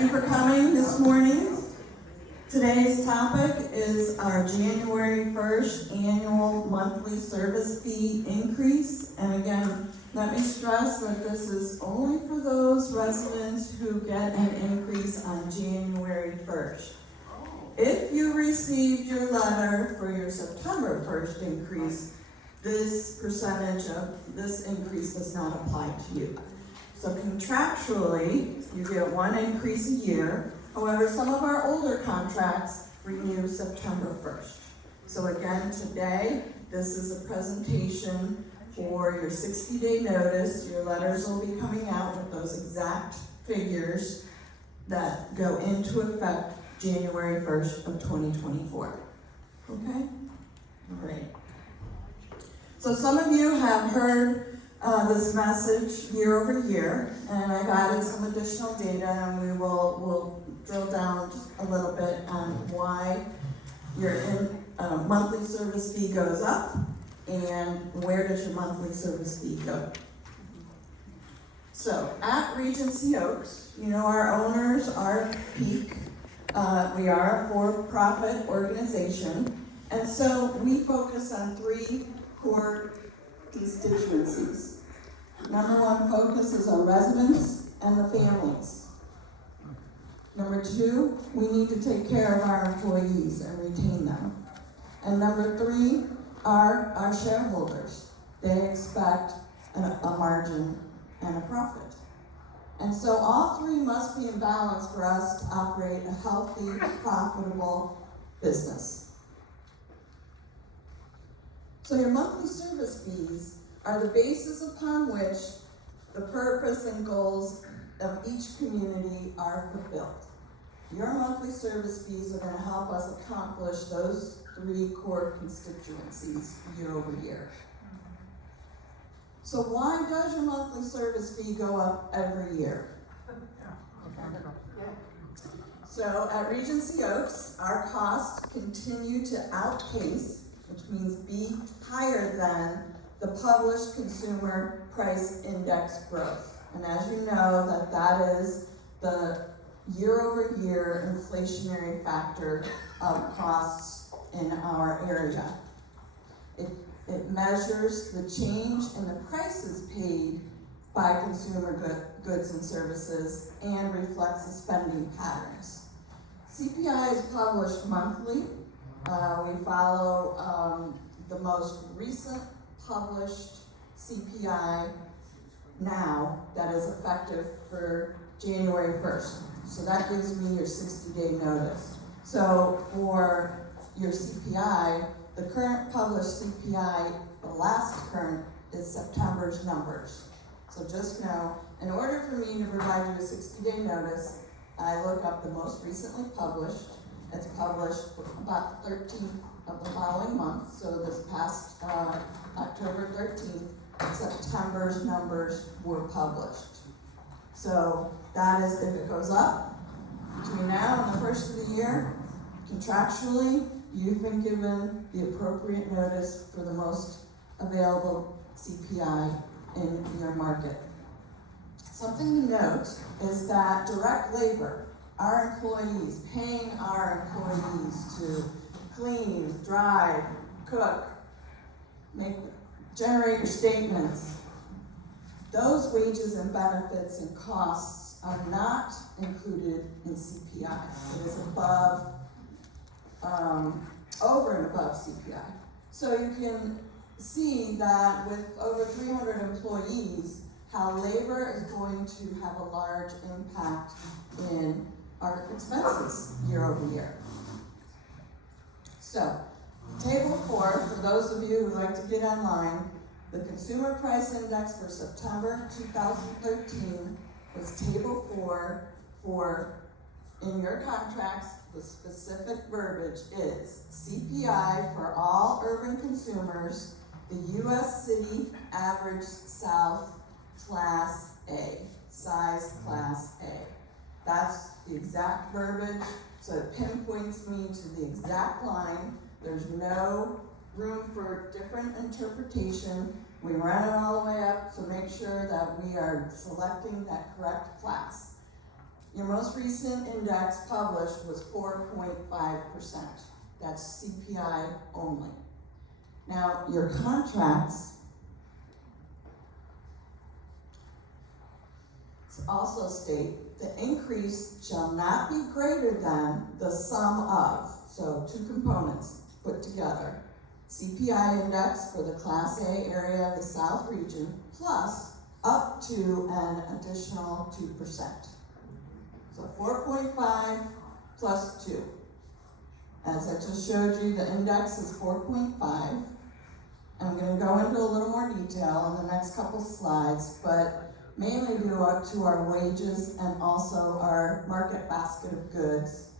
you for coming this morning. Today's topic is our January 1st annual monthly service fee increase. And again, let me stress that this is only for those residents who get an increase on January 1st. If you received your letter for your September 1st increase, this percentage of this increase does not apply to you. So contractually, you get one increase a year. However, some of our older contracts renew September 1st. So again, today, this is a presentation for your 60-day notice. Your letters will be coming out with those exact figures that go into effect January 1st of 2024. Okay? All right. So some of you have heard this message year over year, and I've added some additional data, and we'll drill down just a little bit on why your monthly service fee goes up and where does your monthly service fee go. So at Regency Oaks, you know our owners are Peak. We are a for-profit organization, and so we focus on three core constituencies. Number one focus is on residents and the families. Number two, we need to take care of our employees and retain them. And number three are our shareholders. They expect a margin and a profit. And so all three must be in balance for us to operate a healthy, profitable business. So your monthly service fees are the basis upon which the purpose and goals of each community are fulfilled. Your monthly service fees are going to help us accomplish those three core constituencies year over year. So why does your monthly service fee go up every year? So at Regency Oaks, our costs continue to outpace, which means be higher than the published consumer price index growth. And as you know, that is the year-over-year inflationary factor of costs in our area. It measures the change in the prices paid by consumer goods and services and reflects the spending patterns. CPI is published monthly. We follow the most recent published CPI now that is effective for January 1st. So that gives me your 60-day notice. So for your CPI, the current published CPI, the last current, is September's numbers. So just know, in order for me to provide you a 60-day notice, I look up the most recently published. It's published about the 13th of the following month, so this past October 13th, September's numbers were published. So that is if it goes up between now and the first of the year, contractually, you've been given the appropriate notice for the most available CPI in your market. Something to note is that direct labor, our employees, paying our employees to clean, drive, cook, generate your statements, those wages and benefits and costs are not included in CPI. It is above, over and above CPI. So you can see that with over 300 employees, how labor is going to have a large impact in our expenses year over year. So, table 4, for those of you who like to get online, the Consumer Price Index for September 2013 was table 4 for, in your contracts, the specific verbiage is CPI for all urban consumers, the U.S. City Average South Class A, size Class A. That's the exact verbiage, so it pinpoints me to the exact line. There's no room for different interpretation. We run it all the way up, so make sure that we are selecting that correct class. Your most recent index published was 4.5%. That's CPI only. Now, your contracts also state the increase shall not be greater than the sum of, so two components put together, CPI index for the Class A area of the South region, plus up to an additional 2%. So 4.5 plus 2. As I just showed you, the index is 4.5. I'm going to go into a little more detail in the next couple slides, but mainly due to our wages and also our market basket of goods.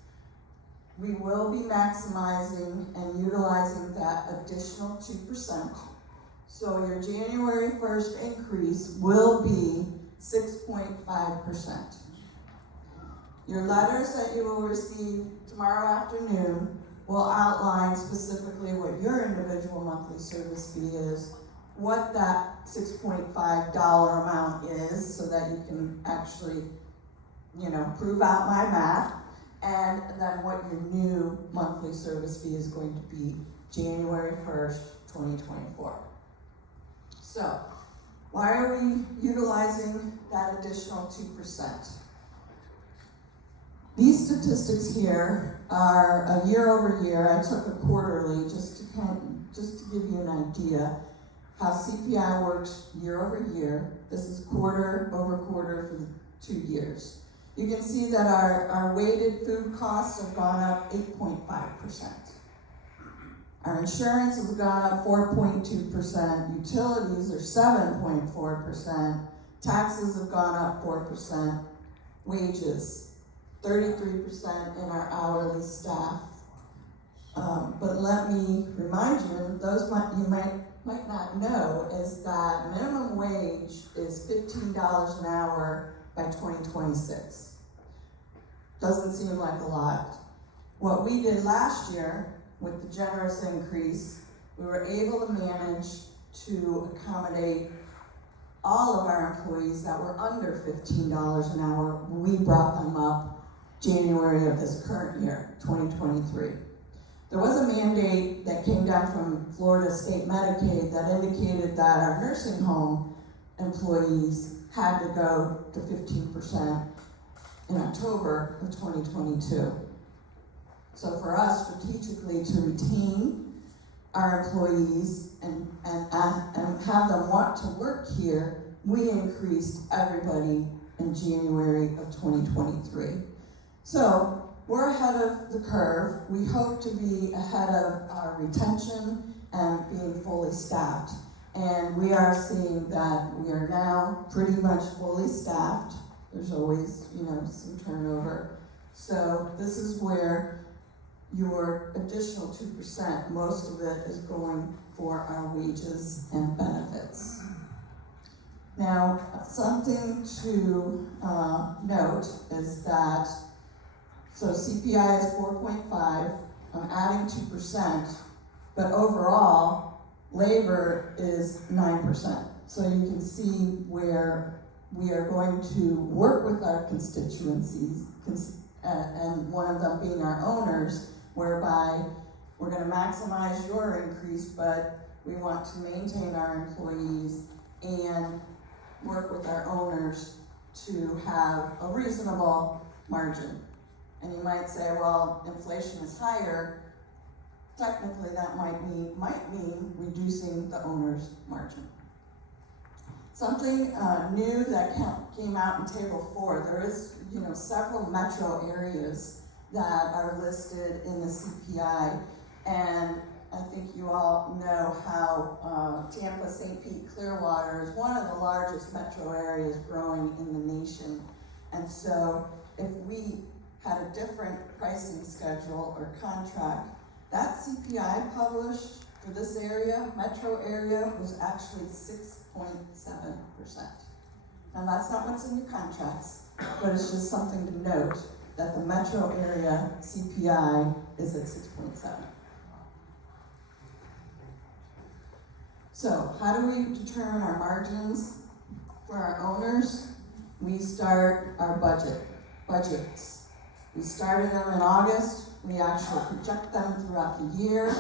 We will be maximizing and utilizing that additional 2%. So your January 1st increase will be 6.5%. Your letters that you will receive tomorrow afternoon will outline specifically what your individual monthly service fee is, what that $6.5 amount is, so that you can actually, prove out my math, and then what your new monthly service fee is going to be January 1st, 2024. So, why are we utilizing that additional 2%? These statistics here are a year over year. I took a quarterly just to give you an idea how CPI works year over year. This is quarter over quarter for 2 years. You can see that our weighted food costs have gone up 8.5%. Our insurance has gone up 4.2%. Utilities are 7.4%. Taxes have gone up 4%. Wages 33% in our hourly staff. But let me remind you, those you might not know, is that minimum wage is $15 an hour by 2026. Doesn't seem like a lot. What we did last year with the generous increase, we were able to manage to accommodate all of our employees that were under $15 an hour. We brought them up January of this current year, 2023. There was a mandate that came down from Florida State Medicaid that indicated that our nursing home employees had to go to 15% in October of 2022. So for us, strategically, to retain our employees and have them want to work here, we increased everybody in January of 2023. So we're ahead of the curve. We hope to be ahead of our retention and being fully staffed. And we are seeing that we are now pretty much fully staffed. There's always, some turnover. So this is where your additional 2%, most of it is going for our wages and benefits. Now, something to note is that, so CPI is 4.5, I'm adding 2%, but overall, labor is 9%. So you can see where we are going to work with our constituencies, and one of them being our owners, whereby we're going to maximize your increase, but we want to maintain our employees and work with our owners to have a reasonable margin. And you might say, well, inflation is higher. Technically, that might mean reducing the owner's margin. Something new that came out in Table 4, there is, several metro areas that are listed in the CPI, and I think you all know how Tampa, St. Pete, Clearwater is one of the largest metro areas growing in the nation. And so if we had a different pricing schedule or contract, that CPI published for this area, metro area, was actually 6.7%. Now that's not what's in your contracts, but it's just something to note that the metro area CPI is at 6.7. So how do we determine our margins for our owners? We start our budget budgets. We started them in August. We actually project them throughout the year.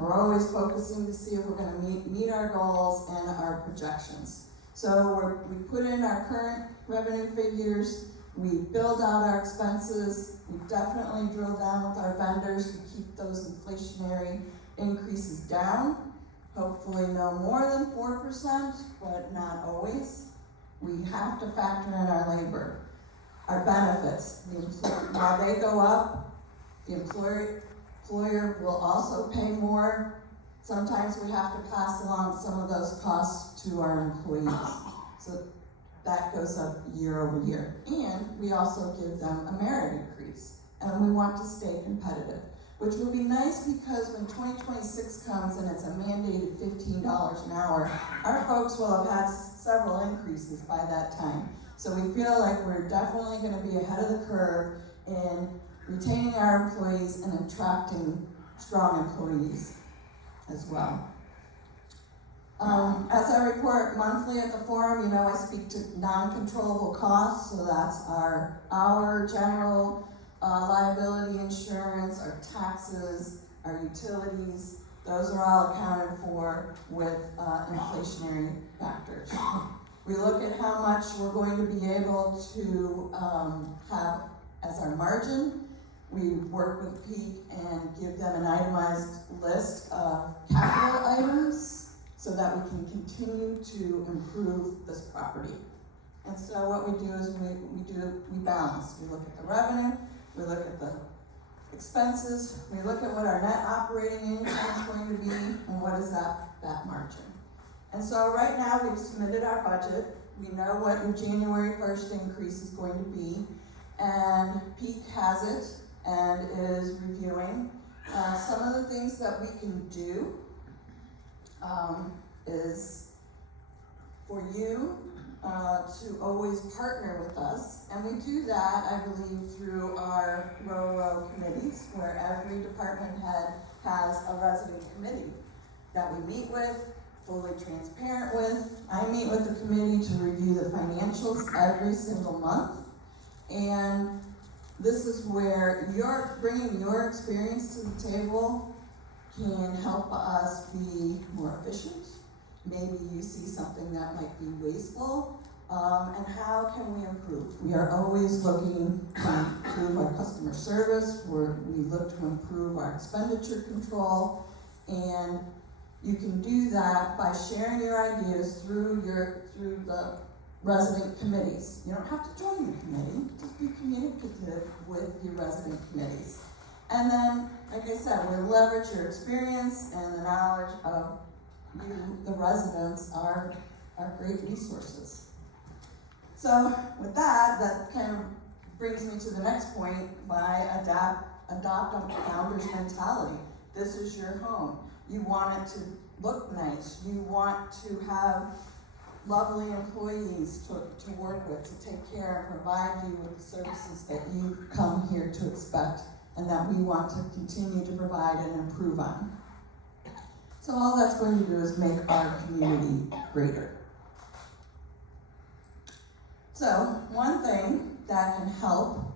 We're always focusing to see if we're going to meet our goals and our projections. So we put in our current revenue figures. We build out our expenses. We definitely drill down with our vendors to keep those inflationary increases down. Hopefully no more than 4%, but not always. We have to factor in our labor, our benefits. While they go up, the employer will also pay more. Sometimes we have to pass along some of those costs to our employees. So that goes up year over year. And we also give them a merit increase. And we want to stay competitive, which will be nice because when 2026 comes and it's a mandated $15 an hour, our folks will have had several increases by that time. So we feel like we're definitely going to be ahead of the curve in retaining our employees and attracting strong employees as well. As I report monthly at the forum, I speak to non-controllable costs, so that's our general liability insurance, our taxes, our utilities. Those are all accounted for with inflationary factors. We look at how much we're going to be able to have as our margin. We work with Peak and give them an itemized list of capital items so that we can continue to improve this property. And so what we do is we balance. We look at the revenue, we look at the expenses, we look at what our net operating income is going to be, and what is that margin. And so right now we've submitted our budget. We know what your January 1st increase is going to be, and Peak has it and is reviewing. Some of the things that we can do is for you to always partner with us, and we do that, I believe, through our row committees, where every department head has a resident committee that we meet with, fully transparent with. I meet with the committee to review the financials every single month, and this is where bringing your experience to the table can help us be more efficient. Maybe you see something that might be wasteful, and how can we improve? We are always looking to improve our customer service. We look to improve our expenditure control, and you can do that by sharing your ideas through the resident committees. You don't have to join the committee, just be communicative with your resident committees. And then, like I said, we'll leverage your experience and the knowledge of you, the residents, are great resources. So with that kind of brings me to the next point. By adopt a founder's mentality. This is your home. You want it to look nice. You want to have lovely employees to work with, to take care and provide you with the services that you come here to expect and that we want to continue to provide and improve on. So all that's going to do is make our community greater. So one thing that can help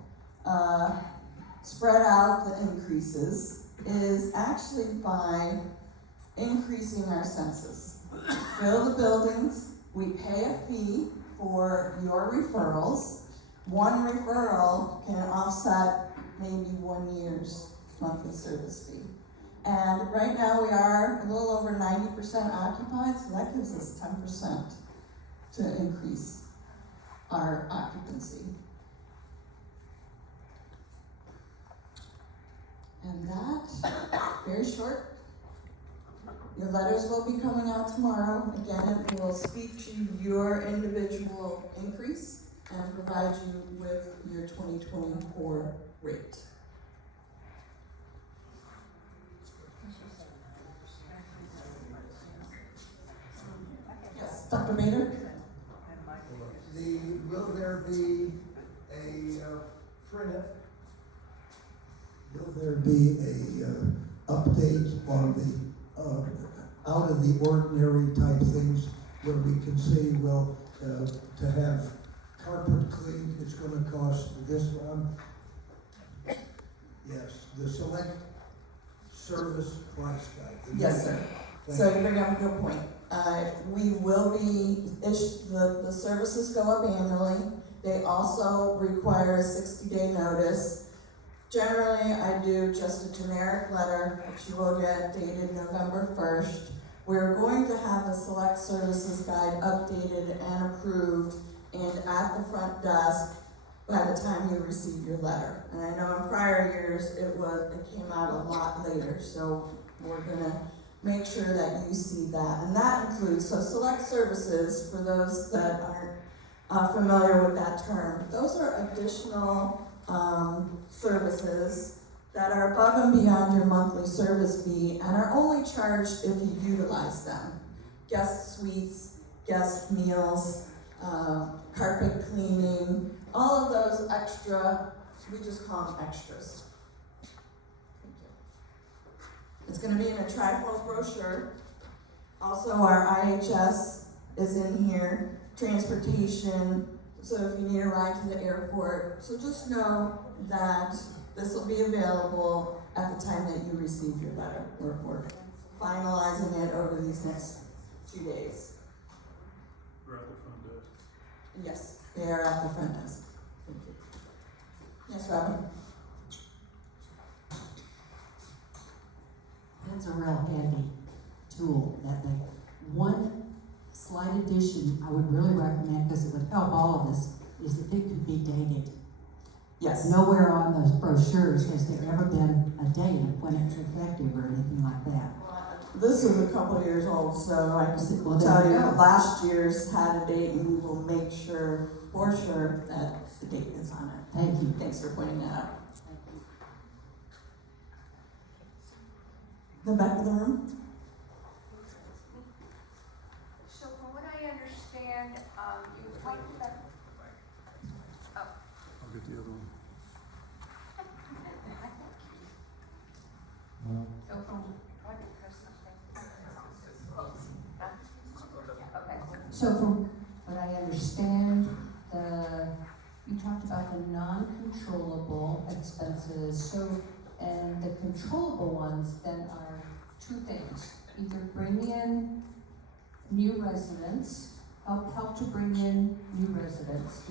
spread out the increases is actually by increasing our census. Fill the buildings. We pay a fee for your referrals. One referral can offset maybe 1 year's monthly service fee. And right now we are a little over 90% occupied, so that gives us 10% to increase our occupancy. And that, very short. Your letters will be coming out tomorrow. Again, it will speak to your individual increase and provide you with your 2024 rate. Yes, Dr. Bader? Will there be a Will there be a update on the out of the ordinary type things where we can say, well, to have carpet cleaned, it's going to cost this one. Yes, the select service price guide. Yes, sir. So you bring up a good point. We will be, the services go up annually. They also require a 60-day notice. Generally, I do just a generic letter, which you will get dated November 1st. We're going to have the select services guide updated and approved and at the front desk by the time you receive your letter. And I know in prior years, it came out a lot later, so we're gonna make sure that you see that. And that includes, so select services, for those that aren't familiar with that term, those are additional services that are above and beyond your monthly service fee and are only charged if you utilize them. Guest suites, guest meals, carpet cleaning, all of those extra, we just call them extras. Thank you. It's gonna be in a trifold brochure. Also, our IHS is in here, transportation, so if you need a ride to the airport. So just know that this will be available at the time that you receive your letter. We're finalizing it over these next 2 days. We're at the front desk. Yes, they are at the front desk. Thank you. Yes, Robin? That's a real handy tool, that thing. One slight addition I would really recommend, because it would help all of us, is that it could be dated. Yes. Nowhere on those brochures has there ever been a date of when it's effective or anything like that. This is a couple of years old, so I can Well, tell there you you go. last year's had a date and we will make sure, for sure, that the date is on it. Thank you. Thanks for pointing that out. The back of the room? So from what I understand, you talked about, I'll get the other one. so from, what, press something? Okay. So from what I understand, you talked about the non-controllable expenses, so, and the controllable ones then are two things. Either bring in new residents, help to bring in new residents,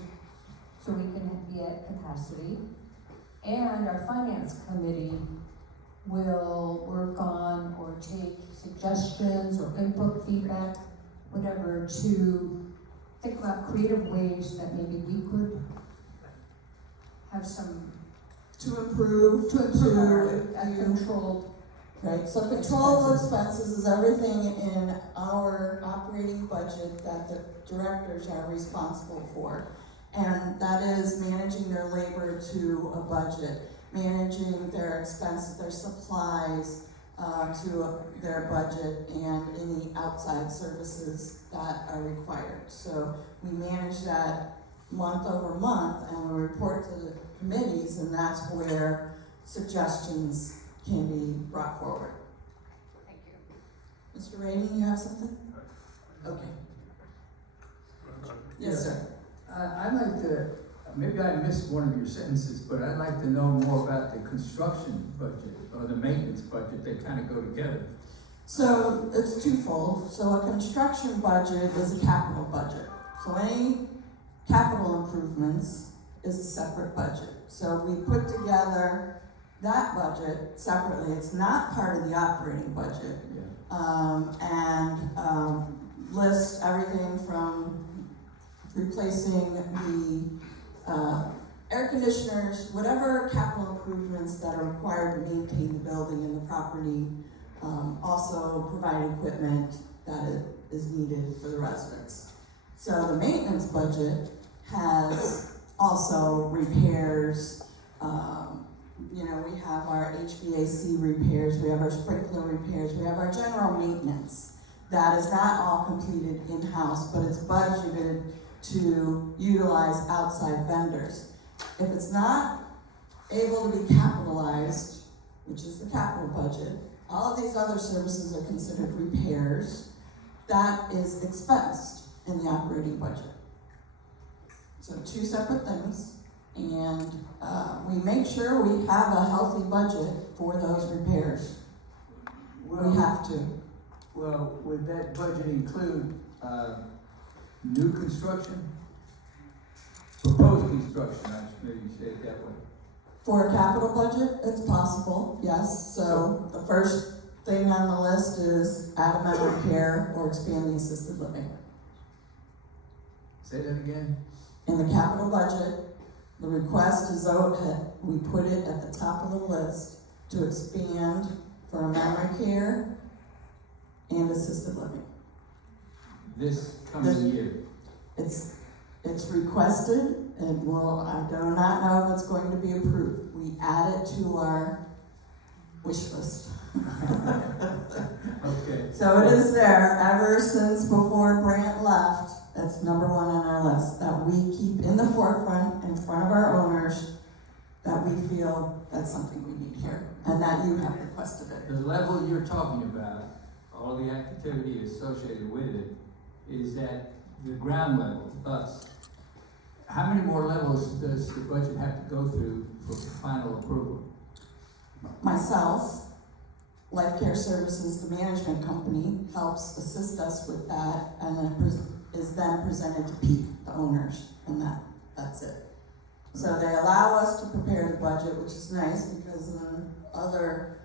so we can be at capacity. And our finance committee will work on or take suggestions or input feedback, whatever, to think about creative ways that maybe we could have some, To improve, to improve our you- controlled. Right, so controllable expenses is everything in our operating budget that the directors are responsible for. And that is managing their labor to a budget, managing their expenses, their supplies, to their budget, and any outside services that are required. So we manage that month over month, and we report to the committees, and that's where suggestions can be brought forward. Thank you. Mr. Rainey, you have something? Okay. Yes, sir. I'd like to, maybe I missed one of your sentences, but I'd like to know more about the construction budget or the maintenance budget. They kind of go together. So it's twofold. So a construction budget is a capital budget. So any capital improvements is a separate budget. So we put together that budget separately. It's not part of the operating budget. List everything from replacing the air conditioners, whatever capital improvements that are required to maintain the building and the property. Also provide equipment that is needed for the residents. So the maintenance budget has also repairs. We have our HVAC repairs, we have our sprinkler repairs, we have our general maintenance. That is not all completed in-house, but it's budgeted to utilize outside vendors. If it's not able to be capitalized, which is the capital budget, all of these other services are considered repairs. That is expensed in the operating budget. So two separate things, And, we make sure we have a healthy budget for those repairs. We have to. Well, would that budget include, new construction? Proposed construction, I should maybe say it that way. For a capital budget, it's possible, yes. So the first thing on the list is add a memory care or expand the assisted living. Say that again? In the capital budget, the request is we put it at the top of the list to expand for a memory care and assisted living. This coming year? It's requested, and I do not know if it's going to be approved. We add it to our wish list. Okay. So it is there ever since before Brant left. That's number one on our list, that we keep in the forefront, in front of our owners, that we feel that's something we need here, and that you have requested it. The level you're talking about, all the activity associated with it, is at the ground level, us. How many more levels does the budget have to go through for final approval? Myself, Life Care Services, the management company, helps assist us with that, and then is then presented to Pete, the owners, and that's it. So they allow us to prepare the budget, which is nice, because in other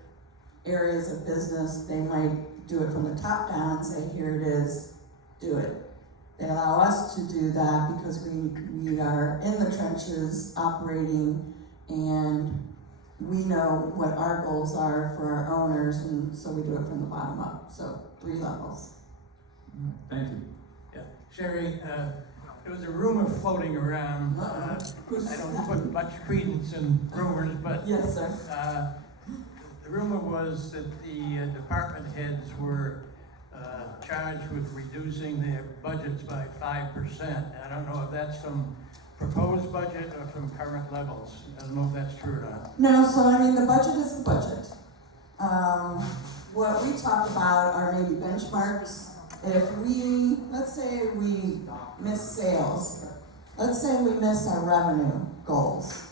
areas of business, they might do it from the top down and say, here it is, do it. They allow us to do that because we are in the trenches operating, and we know what our goals are for our owners, and so we do it from the bottom up. So 3 levels. Thank you. Yeah, Sherry, there was a rumor floating around, I don't put much credence in rumors, but Yes, sir. the rumor was that the department heads were charged with reducing their budgets by 5%. I don't know if that's from proposed budget or from current levels. I don't know if that's true or not. No, so I mean, the budget is the budget. What we talk about are maybe benchmarks. If let's say we miss sales, let's say we miss our revenue goals.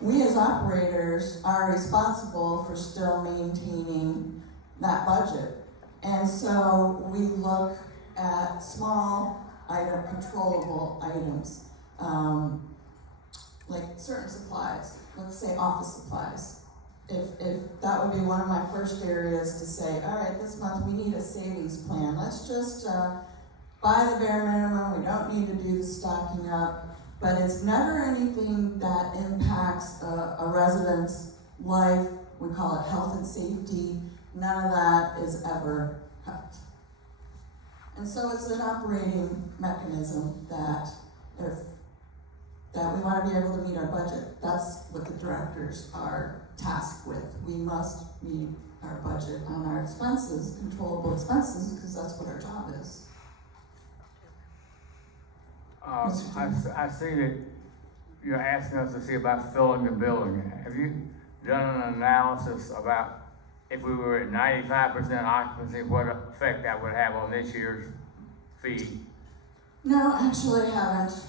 We as operators are responsible for still maintaining that budget. And so we look at small item, controllable items, like certain supplies, let's say office supplies. If that would be one of my first areas to say, all right, this month we need a savings plan. Let's just buy the bare minimum. We don't need to do the stocking up. But it's never anything that impacts a resident's life. We call it health and safety. None of that is ever cut. And so it's an operating mechanism that we want to be able to meet our budget. That's what the directors are tasked with. We must meet our budget on our expenses, controllable expenses, because that's what our job is. I see that you're asking us to see about filling the building. Have you done an analysis about if we were at 95% occupancy, what effect that would have on this year's fee? No, actually I haven't.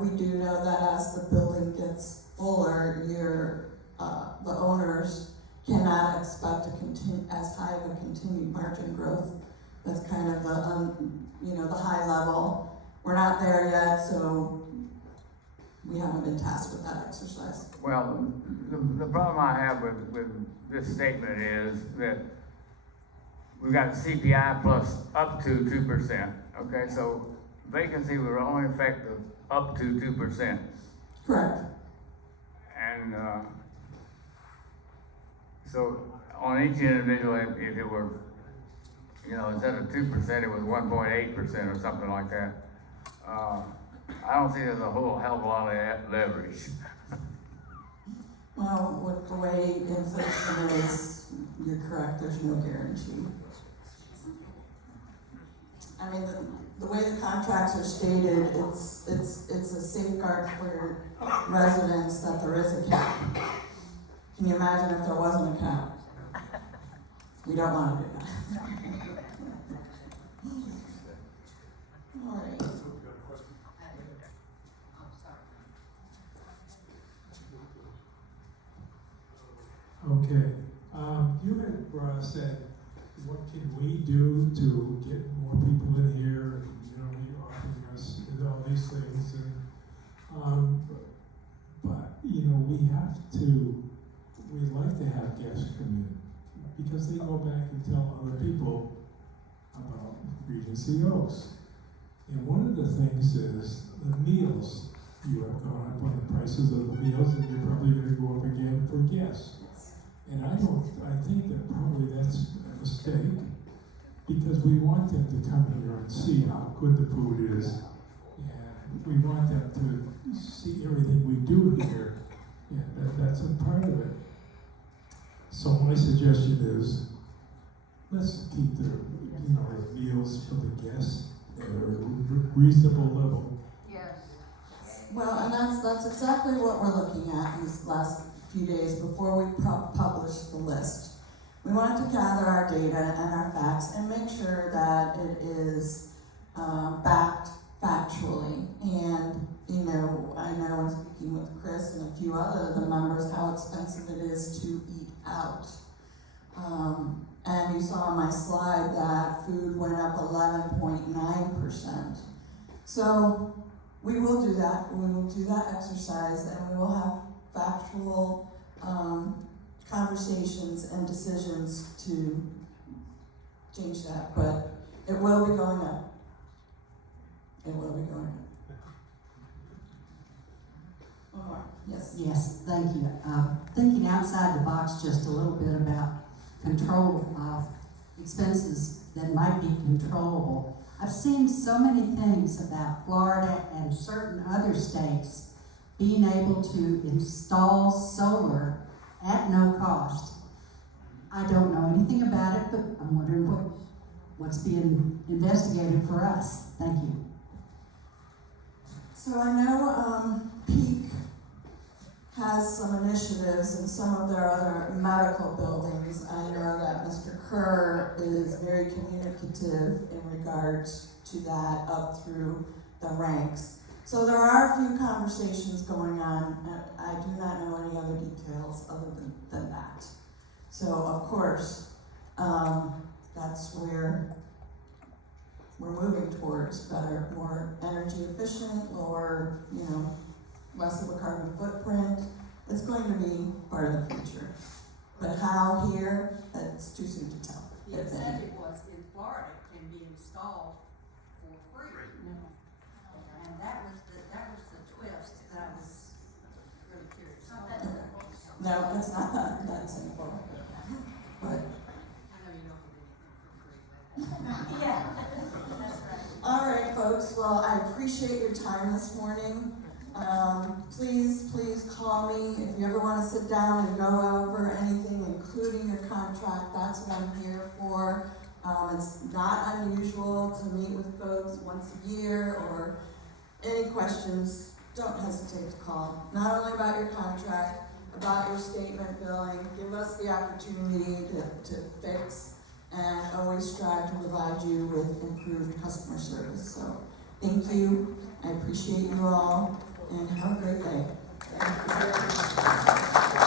We do know that as the building gets fuller, the owners cannot expect as high of a continued margin growth. That's kind of the high level. We're not there yet, so we haven't been tasked with that exercise. Well, the problem I have with this statement is that we've got CPI plus up to 2%. Okay, so vacancy will only affect up to 2%. Correct. And so on each individual, if it were, instead of 2%, it was 1.8% or something like that. I don't see there's a whole hell of a lot of leverage. Well, with the way inflation is, you're correct, there's no guarantee. I mean, the way the contracts are stated, it's a safeguard for residents that there is a cap. Can you imagine if there wasn't a cap? We don't want to do that. All right. Okay, you had brought us that, what can we do to get more people in here, and, you know, you're offering us all these things, and, but, you know, we'd like to have guests come in, because they go back and tell other people about Regency Oaks. And one of the things is the meals. You have gone up on the prices of the meals, and you're probably gonna go up again for guests. And I think that probably that's a mistake, because we want them to come here and see how good the food is. And we want them to see everything we do here, and that's a part of it. So my suggestion is, let's keep the meals for the guests at a reasonable level. Yes. Well, and that's exactly what we're looking at these last few days before we publish the list. We want to gather our data and our facts and make sure that it is backed factually. And, you know, I know in speaking with Chris and a few other of the members how expensive it is to eat out. And you saw on my slide that food went up 11.9%. So we will do that. We will do that exercise, and we will have factual conversations and decisions to change that. But it will be going up. It will be going up. One more. Yes. Yes, thank you. Thinking outside the box just a little bit about control of expenses that might be controllable. I've seen so many things about Florida and certain other states being able to install solar at no cost. I don't know anything about it, but I'm wondering what's being investigated for us. Thank you. So I know Peak has some initiatives in some of their other medical buildings. I know that Mr. Kerr is very communicative in regards to that up through the ranks. So there are a few conversations going on, and I do not know any other details other than that. So of course, that's where we're moving towards better, more energy efficient, lower, less of a carbon footprint. It's going to be part of the future. But how here, it's too soon to tell. The incentive was in Florida can be installed for free. And that was the twist that I was really curious. No, it's not that simple. But I know you don't get anything for free. Yeah, that's right. all right, folks. Well, I appreciate your time this morning. Please call me if you ever want to sit down and go over anything, including your contract. That's what I'm here for. It's not unusual to meet with folks once a year, or any questions, don't hesitate to call. Not only about your contract, about your statement billing. Give us the opportunity to fix and always strive to provide you with improved customer service. So thank you. I appreciate you all, and have a great day. Thank you.